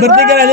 भरती करा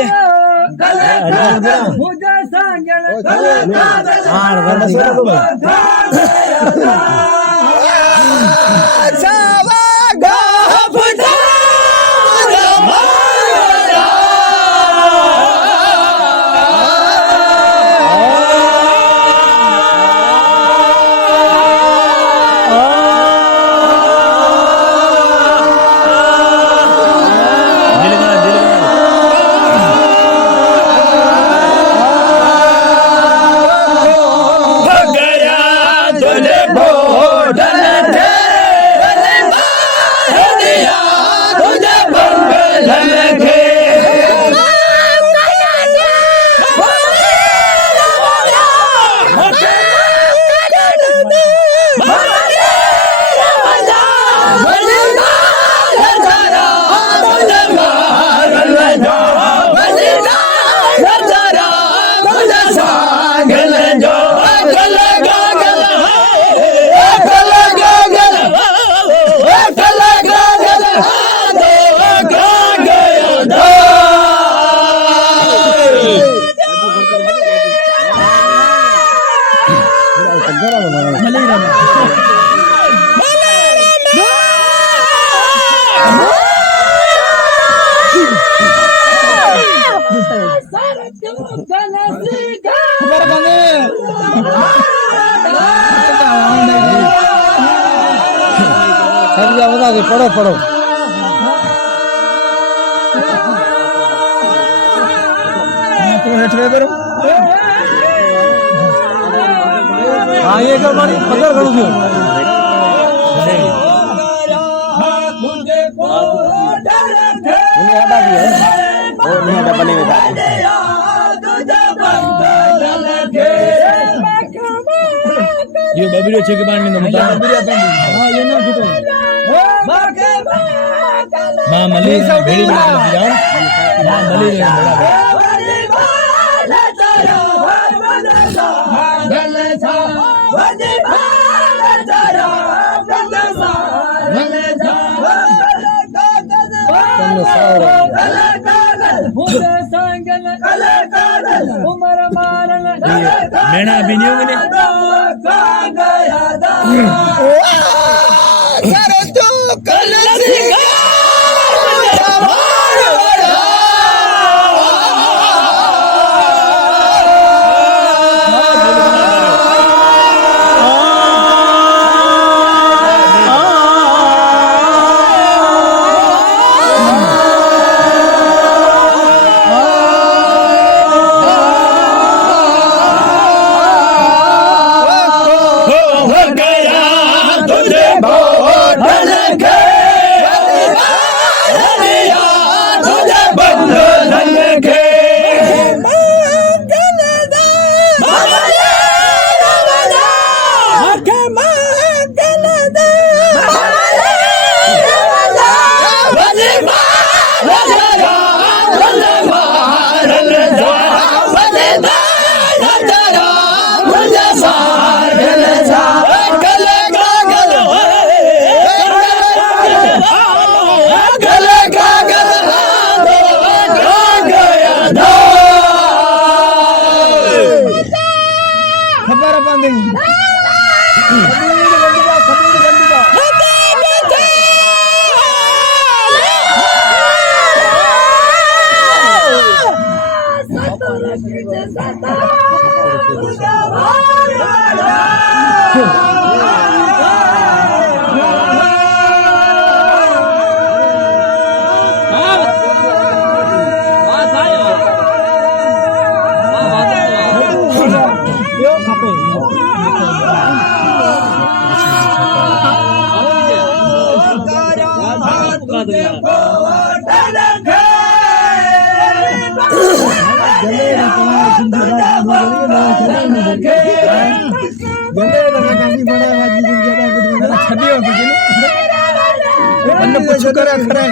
पढ़ो पढ़ो करो हाँ ये कर मारी पकड़ करो जो उन्हें हटा दिया और नहीं हटा बने में था ये बबीरो चेक बांधने में मत हाँ ये ना जुटो माँ मली भेड़ी बना जाओ माँ मली मैंने अभी नहीं होंगे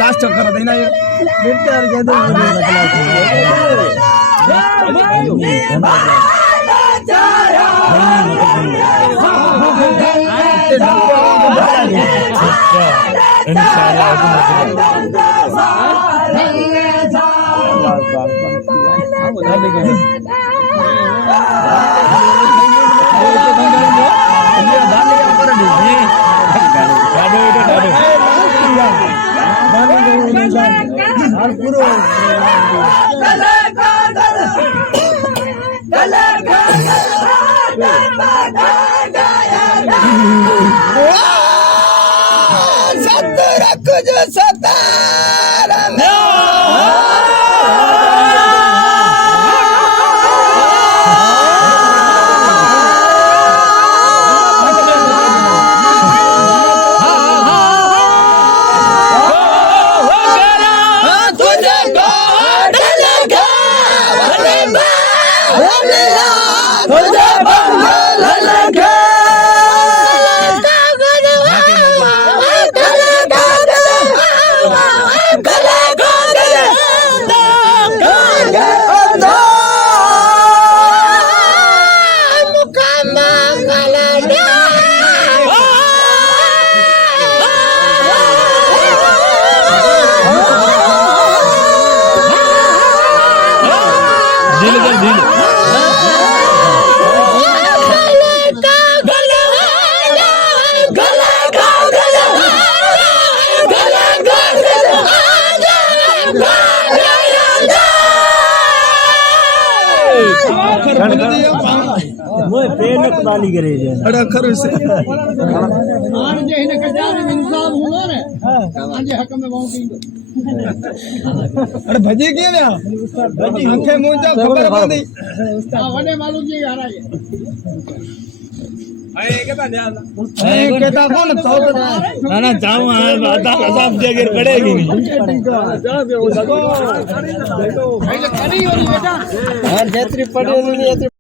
लास्ट कर देना ये बेटा कह दो इंशाल्लाह अरे भजी किए ना भजी आंखें मुंजा खबर पड़ी वने मालूम जी आ रहा है कहता कौन तो ना जाऊं आता साहब के अगर पड़ेगी नहीं बेटा